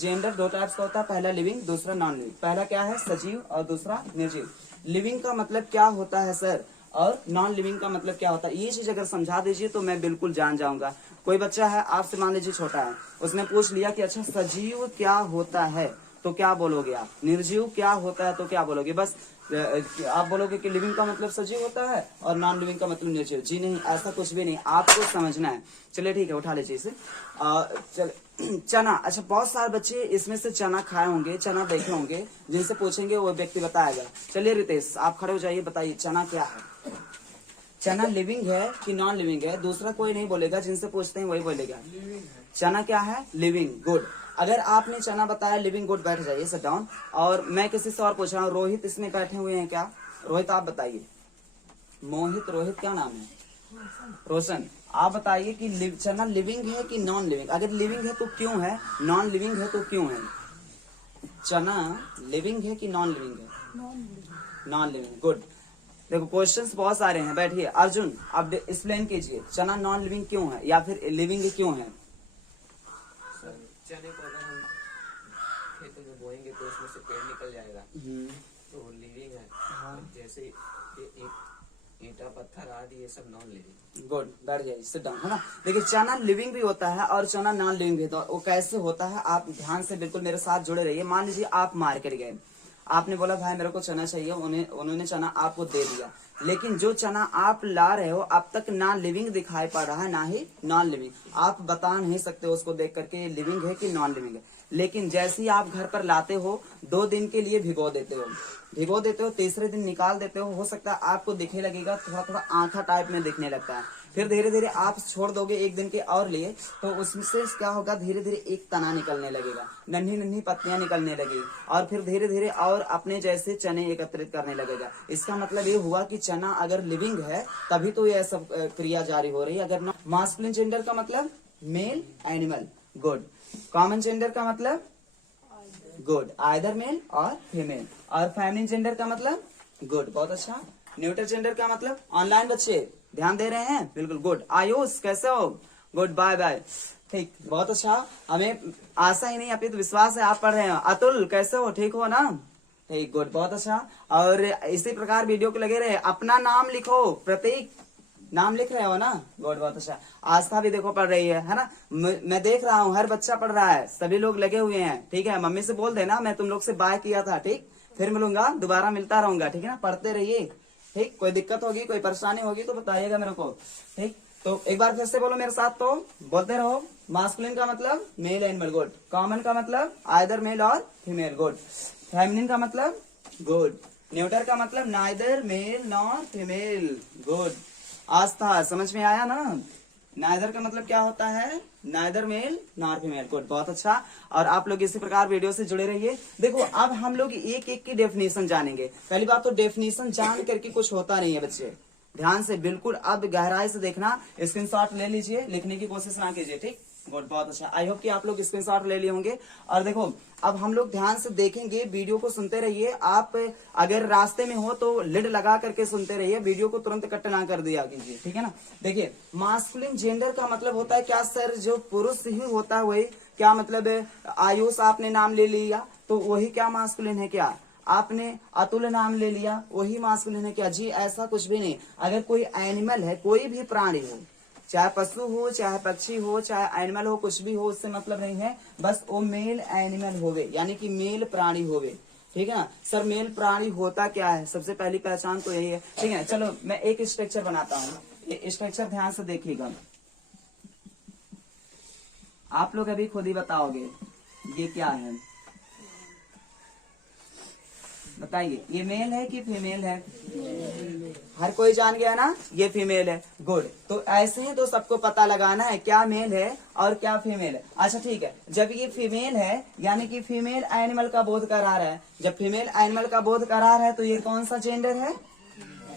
Gender दो types का होता है, पहला लिविंग, दूसरा नॉन लिविंग। पहला क्या है, सजीव, और दूसरा निर्जीव। लिविंग का मतलब क्या होता है सर, और नॉन लिविंग का मतलब क्या होता है, ये चीज अगर समझा दीजिए तो मैं बिल्कुल जान जाऊंगा। कोई बच्चा है आपसे, मान लीजिए छोटा है, उसने पूछ लिया कि अच्छा सजीव क्या होता है, तो क्या बोलोगे आप, निर्जीव क्या होता है तो क्या बोलोगे, बस आप बोलोगे कि लिविंग का मतलब सजीव होता है और नॉन लिविंग का मतलब निर्जीव। जी नहीं, ऐसा कुछ भी नहीं, आपको समझना है। चलिए ठीक है, उठा लीजिए इसे। चना, अच्छा बहुत सारे बच्चे इसमें से चना खाए होंगे, चना देखे होंगे, जिनसे पूछेंगे वो व्यक्ति बताएगा। चलिए रितेश आप खड़े हो जाइए, बताइए चना क्या है। चना लिविंग है कि नॉन लिविंग है, दूसरा कोई नहीं बोलेगा, जिनसे पूछते हैं वही बोलेगा। चना क्या है, लिविंग, गुड। अगर आपने चना बताया लिविंग, गुड, बैठ जाइए, सिट डाउन। और मैं किसी से और पूछ रहा हूँ, रोहित इसमें बैठे हुए हैं क्या, रोहित आप बताइए। मोहित, रोहित क्या नाम है, रोशन। आप बताइए कि चना लिविंग है कि नॉन लिविंग, अगर लिविंग है तो क्यों है, नॉन लिविंग है तो क्यों है। चना लिविंग है कि नॉन लिविंग है, नॉन लिविंग, गुड। देखो क्वेश्चंस बहुत सारे हैं, बैठिए। अर्जुन आप एक्सप्लेन कीजिए, चना नॉन लिविंग क्यों है या फिर लिविंग क्यों है। सर चने को अगर हम खेतों में बोएंगे तो उसमें से पेड़ निकल जाएगा, तो लिविंग है। हाँ। जैसे एक ईंटा पत्थर आदि ये सब नॉन लिविंग। गुड, बैठ जाइए, सिट डाउन, है ना। देखिए चना लिविंग भी होता है और चना नॉन लिविंग भी होता है। वो कैसे होता है, आप ध्यान से बिल्कुल मेरे साथ जुड़े रहिए। मान लीजिए आप मार्केट गए, आपने बोला भाई मेरे को चना चाहिए, उन्होंने चना आपको दे दिया, लेकिन जो चना आप ला रहे हो अब तक ना लिविंग दिखाई पड़ रहा है ना ही नॉन लिविंग। आप बता नहीं सकते उसको देख करके लिविंग है कि नॉन लिविंग है। लेकिन जैसे ही आप घर पर लाते हो, 2 दिन के लिए भिगो देते हो, तीसरे दिन निकाल देते हो सकता है आपको दिखने लगेगा, थोड़ा थोड़ा आंखा टाइप में दिखने लगता है। फिर धीरे धीरे आप छोड़ दोगे 1 दिन के और लिए, तो उसमें से क्या होगा, धीरे धीरे एक तना निकलने लगेगा, नन्ही नन्ही पत्तियां निकलने लगेगी, और फिर धीरे धीरे और अपने जैसे चने एकत्रित करने लगेगा। इसका मतलब ये हुआ कि चना अगर लिविंग है तभी तो ये सब क्रिया जारी हो रही है। अगर मास्कुलिन जेंडर का मतलब male animal, good. Common gender का मतलब गुड, आइदर मेल और फीमेल। और फेमिनिन जेंडर का मतलब गुड, बहुत अच्छा। न्यूट्रल जेंडर का मतलब, ऑनलाइन बच्चे ध्यान दे रहे हैं, बिल्कुल गुड। आयुष कैसे हो, गुड, बाय बाय, ठीक, बहुत अच्छा। हमें आशा ही नहीं अपितु विश्वास है आप पढ़ रहे हैं। अतुल कैसे हो, ठीक हो ना, ठीक, गुड, बहुत अच्छा। और इसी प्रकार वीडियो को लगे रहे, अपना नाम लिखो, प्रतीक नाम लिख रहे हो ना, गुड, बहुत अच्छा। आस्था भी देखो पढ़ रही है ना, मैं देख रहा हूँ हर बच्चा पढ़ रहा है, सभी लोग लगे हुए हैं, ठीक है। मम्मी से बोल देना मैं तुम लोग से बाय किया था, ठीक, फिर मिलूंगा, दोबारा मिलता रहूंगा, ठीक है ना, पढ़ते रहिए, ठीक। कोई दिक्कत होगी, कोई परेशानी होगी तो बताइएगा मेरे को, ठीक। तो एक बार फिर से बोलो मेरे साथ, तो बोलते रहो। मास्कुलिन का मतलब मेल एनिमल, गुड। कॉमन का मतलब आइदर मेल और फीमेल, गुड। फेमिनिन का मतलब गुड। न्यूट्रल का मतलब neither male nor female, good. Astha समझ में आया ना, नाइदर का मतलब क्या होता है, neither male nor female, good, बहुत अच्छा। और आप लोग इसी प्रकार वीडियो से जुड़े रहिए। देखो अब हम लोग एक एक की डेफिनेशन जानेंगे। पहली बात तो डेफिनेशन जान करके कुछ होता नहीं है बच्चे, ध्यान से बिल्कुल अब गहराई से देखना। स्क्रीनशॉट ले लीजिए, लिखने की कोशिश ना कीजिए, ठीक, गुड, बहुत अच्छा। आई होप कि आप लोग स्क्रीनशॉट ले लिए होंगे। और देखो अब हम लोग ध्यान से देखेंगे, वीडियो को सुनते रहिए। आप अगर रास्ते में हो तो लिड लगा करके सुनते रहिए, वीडियो को तुरंत कट ना कर दिया कीजिए, ठीक है ना। देखिए मास्कुलिन जेंडर का मतलब होता है क्या सर, जो पुरुष ही होता है वही, क्या मतलब है, आयुष आपने नाम ले लिया तो वही क्या मास्कुलिन है क्या, आपने अतुल नाम ले लिया वही मास्कुलिन है क्या, जी ऐसा कुछ भी नहीं। अगर कोई एनिमल है, कोई भी प्राणी हो, चाहे पशु हो चाहे पक्षी हो चाहे एनिमल हो, कुछ भी हो, उससे मतलब नहीं है, बस वो मेल एनिमल होवे, यानी कि मेल प्राणी होवे, ठीक है ना। सर मेल प्राणी होता क्या है, सबसे पहली पहचान तो यही है, ठीक है। चलो मैं एक स्ट्रक्चर बनाता हूँ, ये स्ट्रक्चर ध्यान से देखिएगा, आप लोग अभी खुद ही बताओगे ये क्या है, बताइए। ये मेल है कि फीमेल है, हर कोई जान गया ना, ये फीमेल है, गुड। तो ऐसे ही तो सबको पता लगाना है क्या मेल है और क्या फीमेल है। अच्छा ठीक है, जब ये फीमेल है यानी कि फीमेल एनिमल का बोध करा रहा है, जब फीमेल एनिमल का बोध करा रहा है तो ये कौन सा जेंडर है,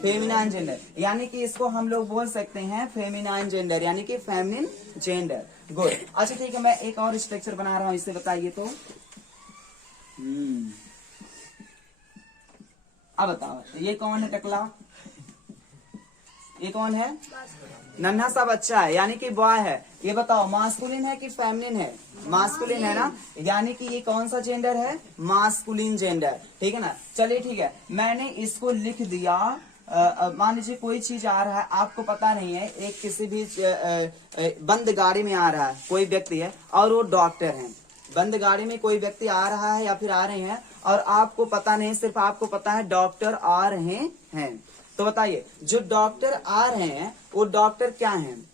फेमिनाइन जेंडर, यानी कि इसको हम लोग बोल सकते हैं फेमिनाइन जेंडर, यानी कि फेमिनिन जेंडर, गुड। अच्छा ठीक है, मैं एक और स्ट्रक्चर बना रहा हूँ, इससे बताइए तो। अब बताओ ये कौन है टकला, ये कौन है? नन्हा सा बच्चा है, यानी कि बॉय है। ये बताओ मास्कुलिन है कि फेमिनिन है? मास्कुलिन है ना, यानी कि ये कौन सा जेंडर है? मास्कुलिन जेंडर, ठीक है ना। चलिए ठीक है, मैंने इसको लिख दिया। मान लीजिए कोई चीज आ रहा है, आपको पता नहीं है, एक किसी भी बंद गाड़ी में आ रहा है कोई व्यक्ति है और वो डॉक्टर है। बंद गाड़ी में कोई व्यक्ति आ रहा है या फिर आ रहे हैं और आपको पता नहीं, सिर्फ आपको पता है डॉक्टर आ रहे हैं। तो बताइए जो डॉक्टर आ रहे हैं वो डॉक्टर क्या हैं?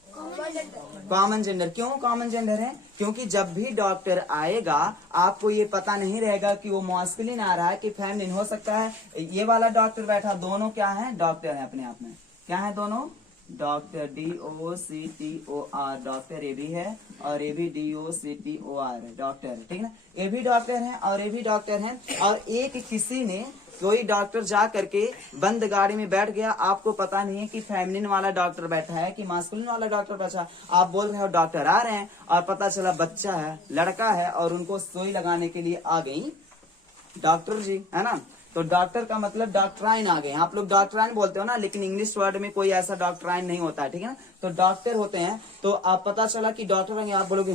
Common gender. क्यों कॉमन जेंडर है? क्योंकि जब भी डॉक्टर आएगा आपको ये पता नहीं रहेगा कि वो मास्कुलिन आ रहा है कि फेमिनिन। हो सकता है ये वाला डॉक्टर बैठा, दोनों क्या है? डॉक्टर है अपने आप में। क्या है दोनों? डॉक्टर, DOCTOR, डॉक्टर ये भी है और ये भी DOCTOR है, डॉक्टर है, ठीक है ना। ये भी डॉक्टर है और ये भी डॉक्टर है। और एक किसी ने, कोई डॉक्टर जा करके बंद गाड़ी में बैठ गया, आपको पता नहीं है कि फेमिनिन वाला डॉक्टर बैठा है कि मास्कुलिन वाला डॉक्टर बैठा। आप बोल रहे हो डॉक्टर आ रहे हैं और पता चला बच्चा है, लड़का है और उनको सुई लगाने के लिए आ गई डॉक्टर जी, है ना। तो डॉक्टर का मतलब डॉक्ट्राइन आ गए। आप लोग डॉक्ट्राइन बोलते हो ना, लेकिन इंग्लिश वर्ड में कोई ऐसा डॉक्ट्राइन नहीं होता है, ठीक है ना। तो डॉक्टर होते हैं, तो आप पता चला कि डॉक्टर आएंगे, आप बोलोगे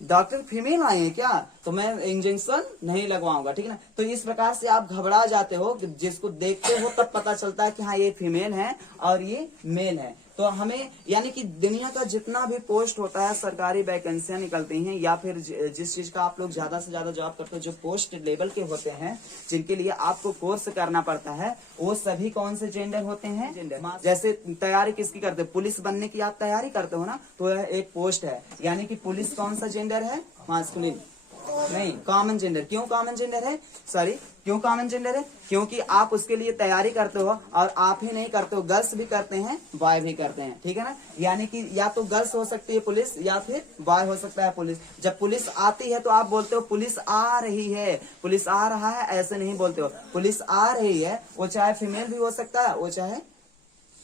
डॉक्टर फीमेल आए हैं क्या, तो मैं इंजेक्शन नहीं लगवाऊंगा, ठीक है ना। तो इस प्रकार से आप घबरा जाते हो, जिसको देखते हो तब पता चलता है कि हाँ ये फीमेल है और ये मेल है। तो हमें, यानी कि दुनिया का जितना भी पोस्ट होता है, सरकारी वैकेंसियां निकलती हैं या फिर जिस चीज का आप लोग ज्यादा से ज्यादा जॉब करते हो, जो पोस्ट लेवल के होते हैं जिनके लिए आपको कोर्स करना पड़ता है, वो सभी कौन से जेंडर होते हैं? जेंडर। जैसे तैयारी किसकी करते हो? पुलिस बनने की आप तैयारी करते हो ना, तो यह एक पोस्ट है, यानी कि पुलिस कौन सा जेंडर है? मास्कुलिन नहीं, कॉमन जेंडर। क्यों कॉमन जेंडर है? सॉरी, क्यों कॉमन जेंडर है? क्योंकि आप उसके लिए तैयारी करते हो और आप ही नहीं करते हो, गर्ल्स भी करते हैं, बॉय भी करते हैं, ठीक है ना। यानी कि या तो गर्ल्स हो सकती है पुलिस या फिर बॉय हो सकता है पुलिस। जब पुलिस आती है तो आप बोलते हो पुलिस आ रही है, पुलिस आ रहा है, ऐसे नहीं बोलते हो। पुलिस आ रही है, वो चाहे फीमेल भी हो सकता है, वो चाहे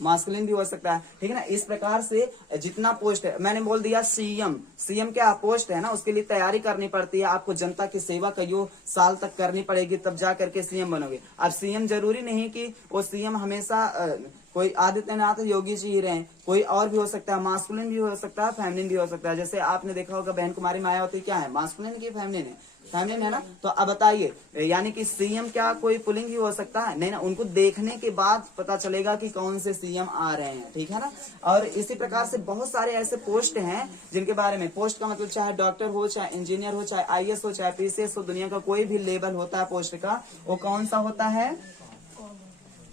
मास्कुलिन भी हो सकता है, ठीक है ना। इस प्रकार से जितना पोस्ट है, मैंने बोल दिया सीएम। सीएम क्या पोस्ट है ना, उसके लिए तैयारी करनी पड़ती है, आपको जनता की सेवा कईयों साल तक करनी पड़ेगी, तब जा करके सीएम बनोगे। अब सीएम जरूरी नहीं कि वो सीएम हमेशा कोई आदित्यनाथ योगी जी ही रहे, कोई और भी हो सकता है, मास्कुलिन भी हो सकता है, फेमिनिन भी हो सकता है। जैसे आपने देखा होगा बहन कुमारी मायावती क्या है, मास्कुलिन की फेमिनिन है? फेमिनिन है ना। तो अब बताइए, यानी कि सीएम क्या कोई पुलिंग भी हो सकता है? नहीं ना, उनको देखने के बाद पता चलेगा कि कौन से सीएम आ रहे हैं, ठीक है ना। और इसी प्रकार से बहुत सारे ऐसे पोस्ट हैं जिनके बारे में, पोस्ट का मतलब चाहे डॉक्टर हो, चाहे इंजीनियर हो, चाहे IAS हो, चाहे PCS हो, दुनिया का कोई भी लेवल होता है पोस्ट का, वो कौन सा होता है?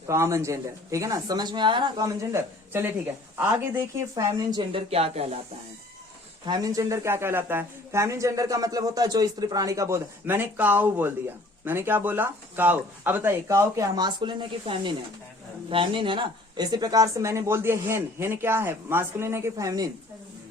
कॉमन जेंडर, ठीक है ना। समझ में आया ना कॉमन जेंडर। चलिए ठीक है, आगे देखिए फेमिनिन जेंडर क्या कहलाता है। फेमिनिन जेंडर क्या कहलाता है? फेमिनिन जेंडर का मतलब होता है जो स्त्री प्राणी का बोध। मैंने काऊ बोल दिया, मैंने क्या बोला? काऊ। अब बताइए काऊ क्या है, मास्कुलिन है कि फेमिनिन है? फेमिनिन है ना। इसी प्रकार से मैंने बोल दिया हेन। हेन क्या है, मास्कुलिन है कि फेमिनिन?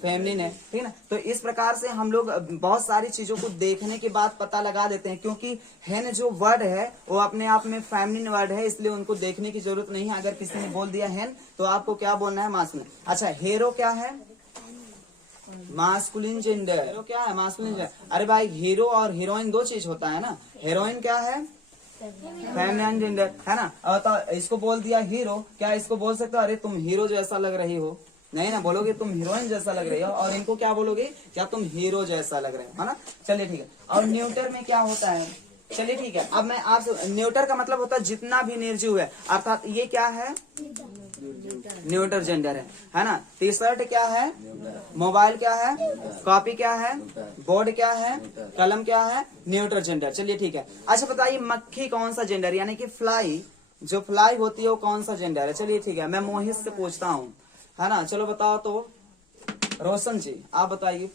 फेमिनिन है, ठीक है ना। तो इस प्रकार से हम लोग बहुत सारी चीजों को देखने के बाद पता लगा देते हैं, क्योंकि हेन जो वर्ड है वो अपने आप में फेमिनिन वर्ड है, इसलिए उनको देखने की जरूरत नहीं है। अगर किसी ने बोल दिया हेन तो आपको क्या बोलना है? मास्कुलिन। अच्छा, हीरो क्या है? Masculine gender. हीरो क्या है? Masculine gender. अरे भाई, हीरो और हीरोइन दो चीज होता है ना। हीरोइन क्या है? फेमिनिन जेंडर, है ना। अब बताओ, इसको बोल दिया हीरो, क्या इसको बोल सकते हो अरे तुम हीरो जैसा लग रही हो? नहीं ना, बोलोगे तुम हीरोइन जैसा लग रही हो। और इनको क्या बोलोगे? क्या तुम हीरो जैसा लग रहे हो, है ना। चलिए ठीक है। और न्यूटर में क्या होता है? चलिए ठीक है, अब मैं आपसे, न्यूटर का मतलब होता है जितना भी निर्जीव है, अर्थात ये क्या है? न्यूटर जेंडर है ना। टी शर्ट क्या है? मोबाइल क्या है? कॉपी क्या है? बोर्ड क्या है? कलम क्या है? Neuter gender. चलिए ठीक है। अच्छा बताइए, मक्खी कौन सा जेंडर, यानी कि फ्लाई, जो फ्लाई होती है वो कौन सा जेंडर है? चलिए ठीक है, मैं मोहित से पूछता हूँ, है ना। चलो बताओ तो, रोशन जी आप बताइए,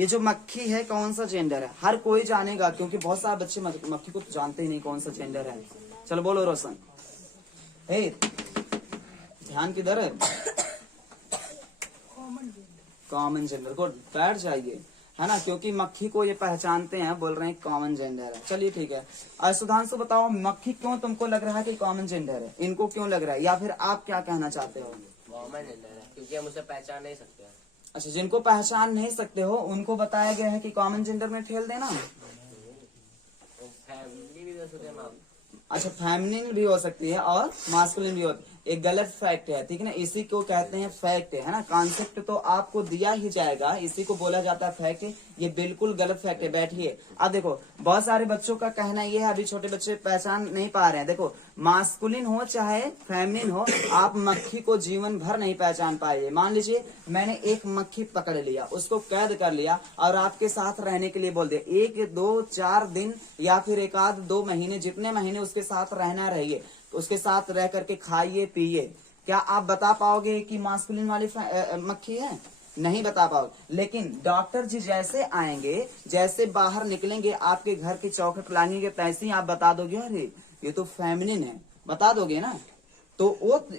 ये जो मक्खी है कौन सा जेंडर है? हर कोई जानेगा, क्योंकि बहुत सारे बच्चे मक्खी को तो जानते ही नहीं कौन सा जेंडर है। चलो बोलो रोशन। ध्यान किधर है? कॉमन जेंडर को बैठ जाइए, है ना, क्योंकि मक्खी को ये पहचानते हैं, बोल रहे हैं कॉमन जेंडर है। चलिए ठीक है। और सुधांशु बताओ, मक्खी क्यों तुमको लग रहा है कि कॉमन जेंडर है? इनको क्यों लग रहा है, या फिर आप क्या कहना चाहते हो? कॉमन जेंडर है क्योंकि हम उसे पहचान नहीं सकते। अच्छा, जिनको पहचान नहीं सकते हो उनको बताया गया है कि कॉमन जेंडर में ठेल देना। फैमिली भी दे सकते हैं आप। अच्छा, फेमिनिन भी हो सकती है और मास्कुलिन भी होती है, एक गलत फैक्ट है, ठीक है ना, इसी को कहते हैं फैक्ट, है ना। कॉन्सेप्ट तो आपको दिया ही जाएगा, इसी को बोला जाता है फैक्ट। ये बिल्कुल गलत फैक्ट है। बैठिए, अब देखो बहुत सारे बच्चों का कहना ये है, अभी छोटे बच्चे पहचान नहीं पा रहे हैं। देखो, मास्कुलिन हो चाहे फेमिनिन हो, आप मक्खी को जीवन भर नहीं पहचान पाए। मान लीजिए मैंने एक मक्खी पकड़ लिया, उसको कैद कर लिया और आपके साथ रहने के लिए बोल दिया, 1 2 4 दिन या फिर 1 आध 2 महीने, जितने महीने उसके साथ रहना रहिए, उसके साथ रह करके खाइए पिए, क्या आप बता पाओगे कि मास्कुलिन वाली मक्खी है? नहीं बता पाओगे। लेकिन डॉक्टर जी जैसे आएंगे, जैसे बाहर निकलेंगे, आपके घर की चौखट लाएंगे, तैसे ही आप बता दोगे अरे ये तो फेमिनिन है, बता दोगे ना। तो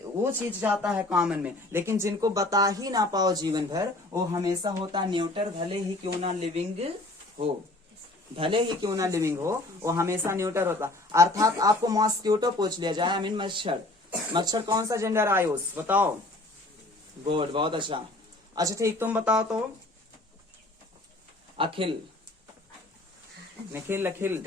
वो चीज जाता है कॉमन में। लेकिन जिनको बता ही ना पाओ जीवन भर, वो हमेशा होता न्यूटर, भले ही क्यों ना लिविंग हो, भले ही क्यों ना लिविंग हो, वो हमेशा न्यूटर होता। अर्थात आपको मॉस्किटो पूछ लिया जाए, आई मीन मच्छर, मच्छर कौन सा जेंडर आयुष बताओ? गुड, बहुत अच्छा। अच्छा ठीक, तुम बताओ तो। अखिल, निखिल, अखिल,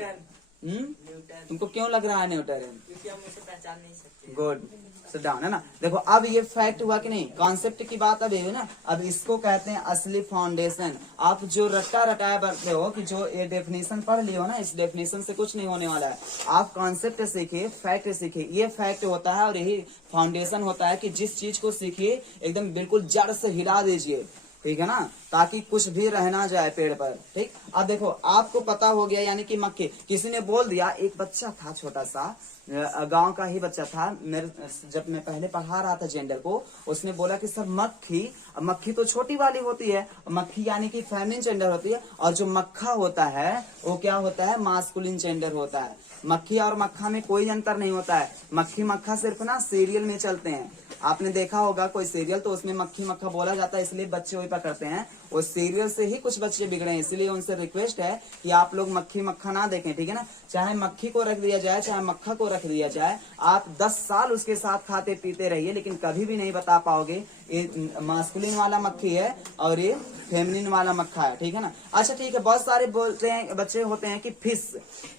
तुमको क्यों लग रहा है न्यूटर है? क्योंकि हम उसे पहचान नहीं सकते। गुड, सिट डाउन, है ना। देखो अब ये फैक्ट हुआ कि नहीं, कॉन्सेप्ट की बात अब है ना। अब इसको कहते हैं असली फाउंडेशन। आप जो रट्टा रटाया करते हो कि जो ये डेफिनेशन पढ़ लियो ना, इस डेफिनेशन से कुछ नहीं होने वाला है। आप कॉन्सेप्ट सीखिए, फैक्ट सीखिए, ये फैक्ट होता है और यही फाउंडेशन होता है कि जिस चीज को सीखिए एकदम बिल्कुल जड़ से हिला दीजिए, ठीक है ना, ताकि कुछ भी रह ना जाए पेड़ पर। ठीक, अब देखो आपको पता हो गया, यानी कि मक्खी, किसी ने बोल दिया, एक बच्चा था छोटा सा, गांव का ही बच्चा था, मेरे जब मैं पहले पढ़ा रहा था जेंडर को, उसने बोला कि सर मक्खी, मक्खी तो छोटी वाली होती है, मक्खी यानी कि फेमिनिन जेंडर होती है, और जो मक्खा होता है वो क्या होता है, मास्कुलिन जेंडर होता है। मक्खी और मक्खा में कोई अंतर नहीं होता है। मक्खी मक्खा सिर्फ ना सीरियल में चलते हैं, आपने देखा होगा कोई सीरियल, तो उसमें मक्खी मक्खा बोला जाता है, इसलिए बच्चे वही पकड़ते हैं। उस सीरियल से ही कुछ बच्चे बिगड़े हैं, इसलिए उनसे रिक्वेस्ट है कि आप लोग मक्खी मक्खा ना देखें, ठीक है ना। चाहे मक्खी को रख दिया जाए, चाहे मक्खा को रख दिया जाए, आप 10 साल उसके साथ खाते पीते रहिए, लेकिन कभी भी नहीं बता पाओगे ये मास्कुलिन वाला मक्खी है और ये फेमिनिन वाला मक्खा है, ठीक है ना। अच्छा ठीक है, बहुत सारे बोलते हैं बच्चे होते हैं कि फिश,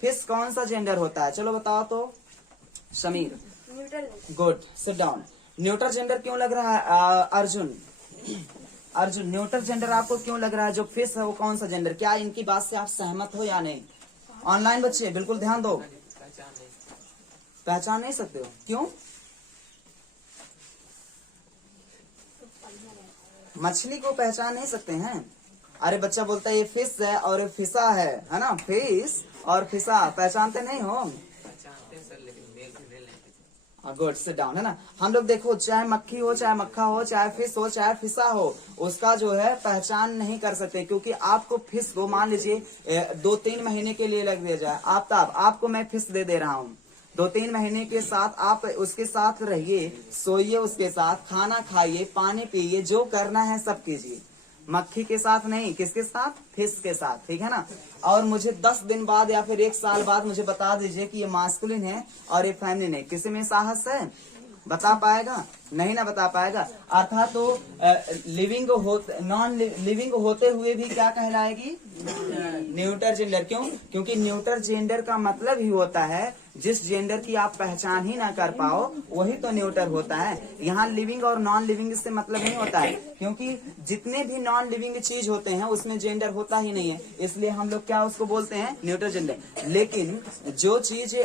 फिश कौन सा जेंडर होता है, चलो बताओ तो। Sameer, good, sit down. Neutral gender क्यों लग रहा है? अर्जुन, अर्जुन न्यूट्रल जेंडर आपको क्यों लग रहा है? जो फिश है वो कौन सा जेंडर? क्या इनकी बात से आप सहमत हो या नहीं? ऑनलाइन बच्चे बिल्कुल ध्यान दो। पहचान नहीं सकते हो, क्यों? मछली को पहचान नहीं सकते हैं? अरे बच्चा बोलता है ये फिश है और ये फिशा है ना, फिश और फिशा पहचानते नहीं हो? गुड, सिट डाउन, है ना। हम लोग देखो, चाहे मक्खी हो, चाहे मक्खा हो, चाहे फिश हो, चाहे फिशा हो, उसका जो है पहचान नहीं कर सकते, क्योंकि आपको फिश को मान लीजिए 2-3 महीने के लिए लग दिया जाए, आफ्ताब आपको मैं फिश दे रहा हूँ, 2-3 महीने के साथ आप उसके साथ रहिए, सोइए उसके साथ, खाना खाइए, पानी पिए, जो करना है सब कीजिए। मक्खी के साथ नहीं, किसके साथ? फिश के साथ, ठीक है ना। और मुझे 10 दिन बाद या फिर 1 साल बाद मुझे बता दीजिए कि ये मास्कुलिन है और ये फेमिनिन है, किसी में साहस है? बता पाएगा? नहीं ना बता पाएगा। अर्थात तो लिविंग होते, नॉन लिविंग होते हुए भी क्या कहलाएगी? Neutral gender. क्यों? क्योंकि न्यूट्रल जेंडर का मतलब ही होता है जिस जेंडर की आप पहचान ही ना कर पाओ, वही तो न्यूट्रल होता है। यहाँ लिविंग और नॉन लिविंग से मतलब नहीं होता है, क्योंकि जितने भी नॉन लिविंग चीज होते हैं उसमें जेंडर होता ही नहीं है, इसलिए हम लोग क्या उसको बोलते हैं? Neutral gender. लेकिन जो चीज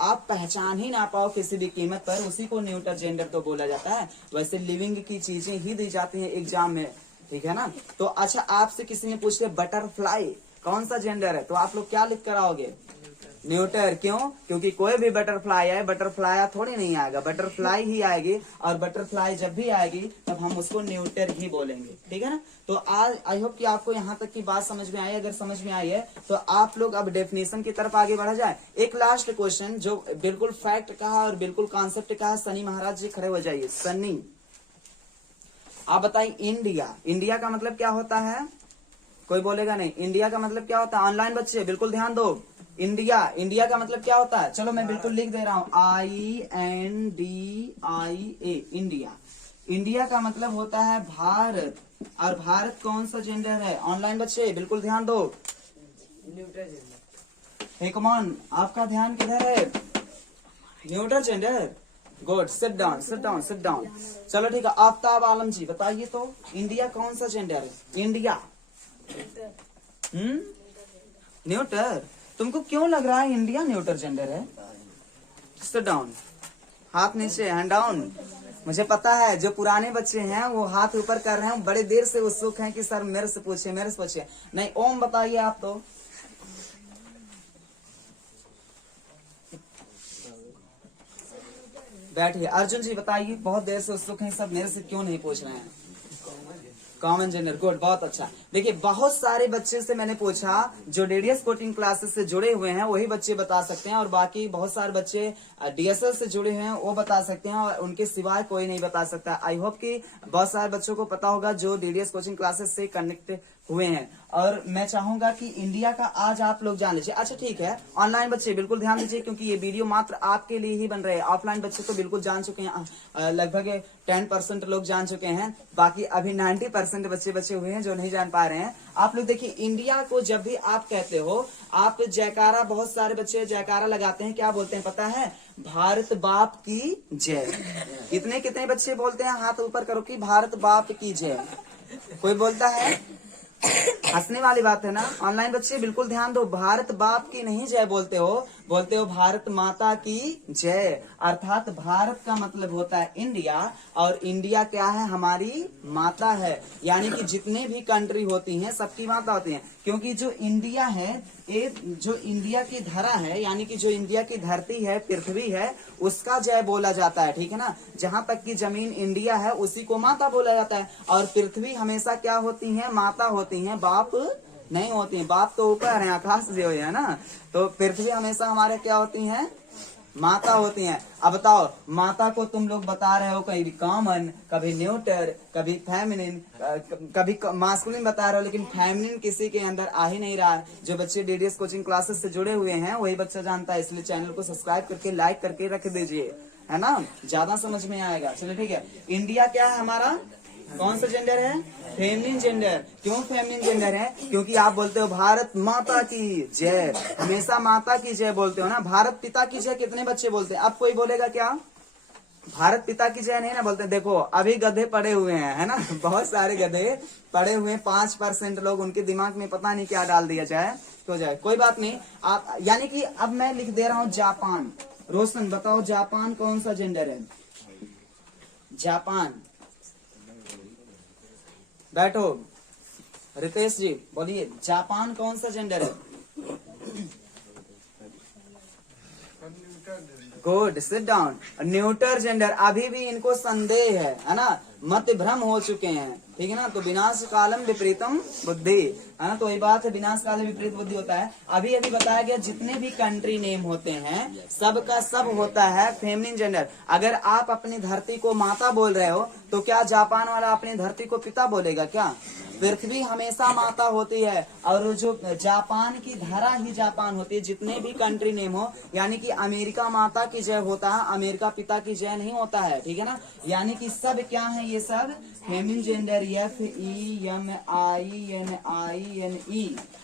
आप पहचान ही ना पाओ किसी भी कीमत पर, उसी को न्यूट्रल जेंडर तो बोला जाता है। वैसे लिविंग की चीजें ही दी जाती हैं एग्जाम में, ठीक है ना। तो अच्छा, आपसे किसी ने पूछ लिया बटरफ्लाई कौन सा जेंडर है, तो आप लोग क्या लिख कर आओगे? न्यूटर। क्यों? क्योंकि कोई भी बटरफ्लाई है, बटरफ्लाई थोड़ी नहीं आएगा, बटरफ्लाई ही आएगी, और बटरफ्लाई जब भी आएगी तब हम उसको न्यूटर ही बोलेंगे, ठीक है ना। तो आज आई होप कि आपको यहाँ तक की बात समझ में आई। अगर समझ में आई है तो आप लोग अब डेफिनेशन की तरफ आगे बढ़ा जाए। एक लास्ट क्वेश्चन जो बिल्कुल फैक्ट का और बिल्कुल कॉन्सेप्ट का है। सनी महाराज जी खड़े हो जाइए। सनी, आप बताइए इंडिया, इंडिया का मतलब क्या होता है? कोई बोलेगा नहीं। इंडिया का मतलब क्या होता है? ऑनलाइन बच्चे बिल्कुल ध्यान दो। इंडिया, इंडिया का मतलब क्या होता है? चलो मैं बिल्कुल लिख दे रहा हूं, INDIA, इंडिया। इंडिया का मतलब होता है भारत, और भारत कौन सा जेंडर है? ऑनलाइन बच्चे बिल्कुल ध्यान दो। Neutral gender. हे कमॉन, आपका ध्यान किधर है? Neuter gender. Good, sit down sit down sit down. चलो ठीक है, आफ्ताब आलम जी बताइए तो इंडिया कौन सा जेंडर है? India neuter. तुमको क्यों लग रहा है इंडिया न्यूटर जेंडर है? सिट डाउन, हाथ नीचे, हैंड डाउन। मुझे पता है जो पुराने बच्चे हैं वो हाथ ऊपर कर रहे हैं, बड़े देर से उत्सुक हैं कि सर मेरे से पूछिए मेरे से पूछिए। नहीं, ओम बताइए आप तो। बैठिए। अर्जुन जी बताइए, बहुत देर से उत्सुक हैं सब, मेरे से क्यों नहीं पूछ रहे हैं? Common gender. गुड, बहुत अच्छा। देखिए बहुत सारे बच्चे से मैंने पूछा जो डीडीएस कोचिंग क्लासेस से जुड़े हुए हैं वही बच्चे बता सकते हैं, और बाकी बहुत सारे बच्चे डीएसएल से जुड़े हुए हैं वो बता सकते हैं, और उनके सिवाय कोई नहीं बता सकता। आई होप कि बहुत सारे बच्चों को पता होगा जो डीडीएस कोचिंग क्लासेस से कनेक्ट हुए हैं। और मैं चाहूंगा कि इंडिया का आज आप लोग जान लीजिए। अच्छा ठीक है, ऑनलाइन बच्चे बिल्कुल ध्यान दीजिए क्योंकि ये वीडियो मात्र आपके लिए ही बन रहे हैं। ऑफलाइन बच्चे तो बिल्कुल जान चुके हैं, लगभग 10% लोग जान चुके हैं, बाकी अभी 90% बच्चे बचे हुए हैं जो नहीं जान पा रहे हैं। आप लोग देखिए, इंडिया को जब भी आप कहते हो, आप जयकारा, बहुत सारे बच्चे जयकारा लगाते हैं, क्या बोलते हैं पता है? भारत बाप की जय। कितने कितने बच्चे बोलते हैं? हाथ ऊपर करो कि भारत बाप की जय। कोई बोलता है? हंसने वाली बात है ना। ऑनलाइन बच्चे बिल्कुल ध्यान दो, भारत बाप की नहीं जय बोलते हो, बोलते हो भारत माता की जय। अर्थात भारत का मतलब होता है इंडिया, और इंडिया क्या है? हमारी माता है। यानी कि जितने भी कंट्री होती हैं सबकी माता होती हैं, क्योंकि जो इंडिया है, ये जो इंडिया की धरा है, यानी कि जो इंडिया की धरती है, पृथ्वी है, उसका जय बोला जाता है। ठीक है ना। जहां तक की जमीन इंडिया है उसी को माता बोला जाता है, और पृथ्वी हमेशा क्या होती है? माता होती है, बाप नहीं होती है। बाप तो ऊपर है, आकाश जो है ना, तो पृथ्वी हमेशा हमारे क्या होती है? माता होती हैं। अब बताओ, माता को तुम लोग बता रहे हो कहीं भी कॉमन, कभी न्यूटर, कभी फेमिनिन, कभी मास्कुलिन बता रहे हो, लेकिन फेमिनिन किसी के अंदर आ ही नहीं रहा है। जो बच्चे डीडीएस कोचिंग क्लासेस से जुड़े हुए हैं वही बच्चा जानता है, इसलिए चैनल को सब्सक्राइब करके लाइक करके रख दीजिए, है ना, ज्यादा समझ में आएगा। चलिए ठीक है। इंडिया क्या है हमारा? कौन सा जेंडर है? Feminine gender. क्यों फेमिनिन जेंडर है? क्योंकि आप बोलते हो भारत माता की जय, हमेशा माता की जय बोलते हो ना। भारत पिता की जय कितने बच्चे बोलते हैं? अब कोई बोलेगा क्या भारत पिता की जय नहीं ना बोलते? देखो अभी गधे पड़े हुए हैं, है ना, बहुत सारे गधे पड़े हुए हैं। 5% लोग, उनके दिमाग में पता नहीं क्या डाल दिया जाए तो जाए, कोई बात नहीं। आप यानी कि अब मैं लिख दे रहा हूँ जापान। रोशन बताओ जापान कौन सा जेंडर है? जापान। बैठो। रितेश जी बोलिए, जापान कौन सा जेंडर है? Good, sit down. Neuter gender. अभी भी इनको संदेह है ना, मत भ्रम हो चुके हैं, ठीक है ना। तो विनाश कालम विपरीतम बुद्धि, है ना, तो वही बात है, विनाश काल विपरीत बुद्धि होता है। अभी अभी बताया गया जितने भी कंट्री नेम होते हैं सबका सब होता है फेमिनिन जेंडर। अगर आप अपनी धरती को माता बोल रहे हो तो क्या जापान वाला अपनी धरती को पिता बोलेगा क्या? पृथ्वी हमेशा माता होती है, और जो जापान की धरा ही जापान होती है। जितने भी कंट्री नेम हो, यानी कि अमेरिका माता की जय होता है, अमेरिका पिता की जय नहीं होता है, ठीक है ना। यानी कि सब क्या है? ये सब feminine gender. FEMININE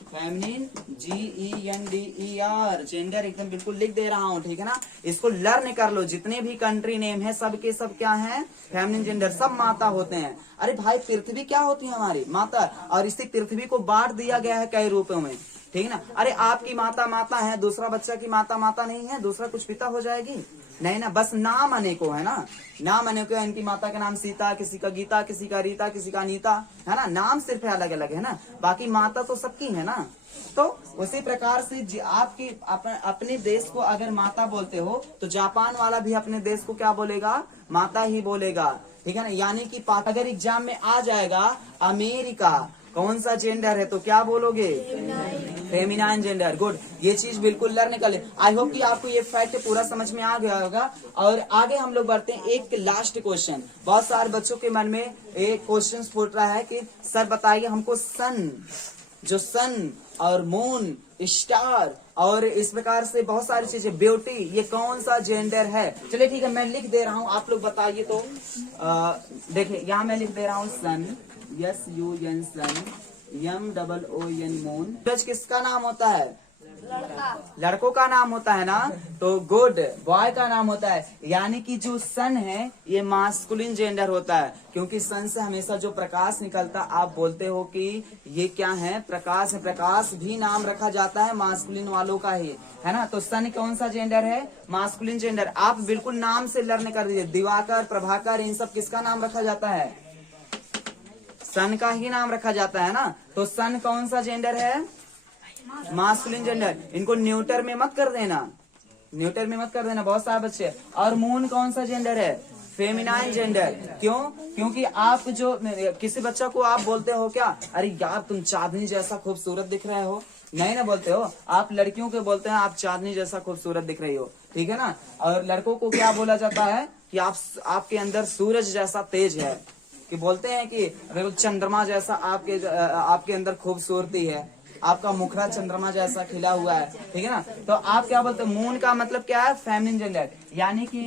feminine GENDER gender एकदम बिल्कुल लिख दे रहा हूँ, ठीक है ना। इसको लर्न कर लो। जितने भी कंट्री नेम है सब के सब क्या है? Feminine gender. सब माता होते हैं। अरे भाई पृथ्वी क्या होती है? हमारी माता। और इसी पृथ्वी को बांट दिया गया है कई रूपों में, ठीक है ना। अरे आपकी माता माता है, दूसरा बच्चा की माता माता नहीं है, दूसरा कुछ पिता हो जाएगी? नहीं ना, बस नाम अनेको है ना, नाम अनेको। इनकी माता का नाम सीता, किसी का गीता, किसी का रीता, किसी का नीता, है ना। नाम सिर्फ अलग अलग है ना, बाकी माता तो सबकी है ना। तो उसी प्रकार से आपकी अपने देश को अगर माता बोलते हो तो जापान वाला भी अपने देश को क्या बोलेगा? माता ही बोलेगा, ठीक है ना। यानी कि अगर एग्जाम में आ जाएगा अमेरिका कौन सा जेंडर है तो क्या बोलोगे? Feminine gender. गुड, ये चीज बिल्कुल लर्न कर ले। आई होप कि आपको ये फैक्ट पूरा समझ में आ गया होगा। और आगे हम लोग बढ़ते हैं। एक लास्ट क्वेश्चन, बहुत सारे बच्चों के मन में एक क्वेश्चन फूट रहा है कि सर बताइए हमको सन, जो सन और मून, स्टार और इस प्रकार से बहुत सारी चीजें, ब्यूटी, ये कौन सा जेंडर है? चलिए ठीक है, मैं लिख दे रहा हूँ, आप लोग बताइए तो। देखिए यहाँ मैं लिख दे रहा हूँ सन, SUN सन, MOON। सूरज किसका नाम होता है? लड़कों का नाम होता है ना, तो गुड बॉय का नाम होता है। यानी कि जो सन है ये मास्कुलिन जेंडर होता है, क्योंकि सन से हमेशा जो प्रकाश निकलता, आप बोलते हो कि ये क्या है, प्रकाश है। प्रकाश भी नाम रखा जाता है मास्कुलिन वालों का ही, है ना। तो सन कौन सा जेंडर है, मास्कुलिन जेंडर। आप बिल्कुल नाम से लर्न कर दीजिए, दिवाकर, प्रभाकर, इन सब किसका नाम रखा जाता है, सन का ही नाम रखा जाता है ना। तो सन कौन सा जेंडर है, मास्कुलिन जेंडर। इनको न्यूटर में मत कर देना, न्यूटर में मत कर देना बहुत सारे बच्चे। और मून कौन सा जेंडर है, फेमिनाइन जेंडर। क्यों, क्योंकि आप जो किसी बच्चा को आप बोलते हो क्या, अरे यार तुम चांदनी जैसा खूबसूरत दिख रहे हो, नहीं ना बोलते हो। आप लड़कियों को बोलते हैं आप चांदनी जैसा खूबसूरत दिख रही हो, ठीक है ना। और लड़कों को क्या बोला जाता है कि आपके अंदर सूरज जैसा तेज है, कि बोलते हैं कि अगर चंद्रमा जैसा आपके अंदर खूबसूरती है, आपका मुखड़ा चंद्रमा जैसा खिला हुआ है, ठीक है ना। तो आप क्या बोलते हैं, मून का मतलब क्या है, फेमिनिन जेंडर। यानी कि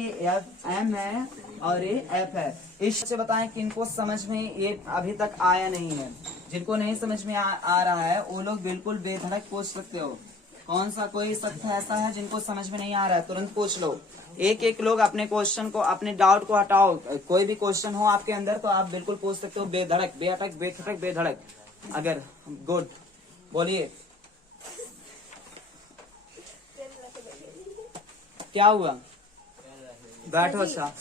एम है और ये एफ है। इससे बताएं कि इनको समझ में ये अभी तक आया नहीं है। जिनको नहीं समझ में आ रहा है वो लोग बिल्कुल बेधड़क पूछ सकते हो। कौन सा कोई सत्य ऐसा है जिनको समझ में नहीं आ रहा है, तुरंत पूछ लो। एक एक लोग अपने क्वेश्चन को, अपने डाउट को हटाओ। कोई भी क्वेश्चन हो आपके अंदर तो आप बिल्कुल पूछ सकते हो, बेधड़क, बेअटक, बेखटक, बेधड़क। अगर गुड बोलिए, क्या हुआ, बैठो। अच्छा,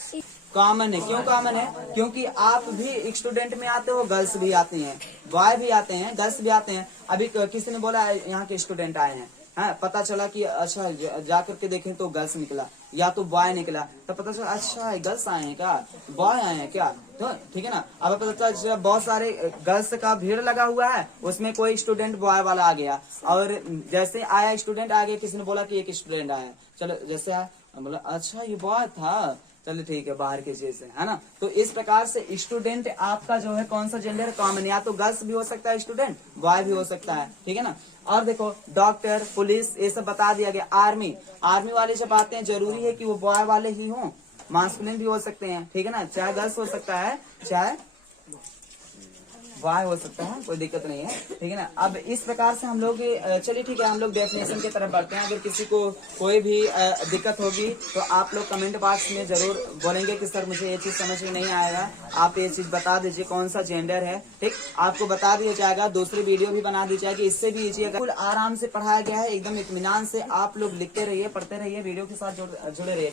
कॉमन है। क्यों कॉमन है, क्योंकि आप भी एक स्टूडेंट में आते हो, गर्ल्स भी आती हैं, बॉय भी आते हैं, गर्ल्स भी आते हैं। अभी किसी ने बोला यहाँ के स्टूडेंट आए हैं, हाँ, पता चला कि अच्छा जा करके देखें तो गर्ल्स निकला या तो बॉय निकला, तो पता चला अच्छा गर्ल्स आए हैं क्या, बॉय आए हैं क्या, तो ठीक है ना। अब पता चला बहुत सारे गर्ल्स का भीड़ लगा हुआ है, उसमें कोई स्टूडेंट बॉय वाला आ गया, और जैसे आया स्टूडेंट आ गया, किसी ने बोला कि एक स्टूडेंट आया, चलो जैसे आया बोला अच्छा ये बॉय था, चलो ठीक है बाहर के चीज है ना। तो इस प्रकार से स्टूडेंट आपका जो है कौन सा जेंडर कॉमन, या तो गर्ल्स भी हो सकता है स्टूडेंट, बॉय भी हो सकता है, ठीक है ना। और देखो डॉक्टर, पुलिस, ये सब बता दिया गया। आर्मी, आर्मी वाले जब आते हैं जरूरी है कि वो बॉय वाले ही हों, मास्कुलिन भी हो सकते हैं, ठीक है ना, चाहे गर्ल्स हो सकता है चाहे बॉय हो सकता है, कोई दिक्कत नहीं है, ठीक है ना। अब इस प्रकार से हम लोग, चलिए ठीक है, हम लोग डेफिनेशन की तरफ बढ़ते हैं। अगर किसी को कोई भी दिक्कत होगी तो आप लोग कमेंट बॉक्स में जरूर बोलेंगे कि सर मुझे ये चीज समझ में नहीं आएगा, आप ये चीज बता दीजिए कौन सा जेंडर है, ठीक, आपको बता दिया जाएगा। दूसरी वीडियो भी बना दी जाएगी, इससे भी इजी, बिल्कुल आराम से पढ़ाया गया है, एकदम इत्मीनान से। आप लोग लिखते रहिए, पढ़ते रहिए, वीडियो के साथ जुड़े रहिए।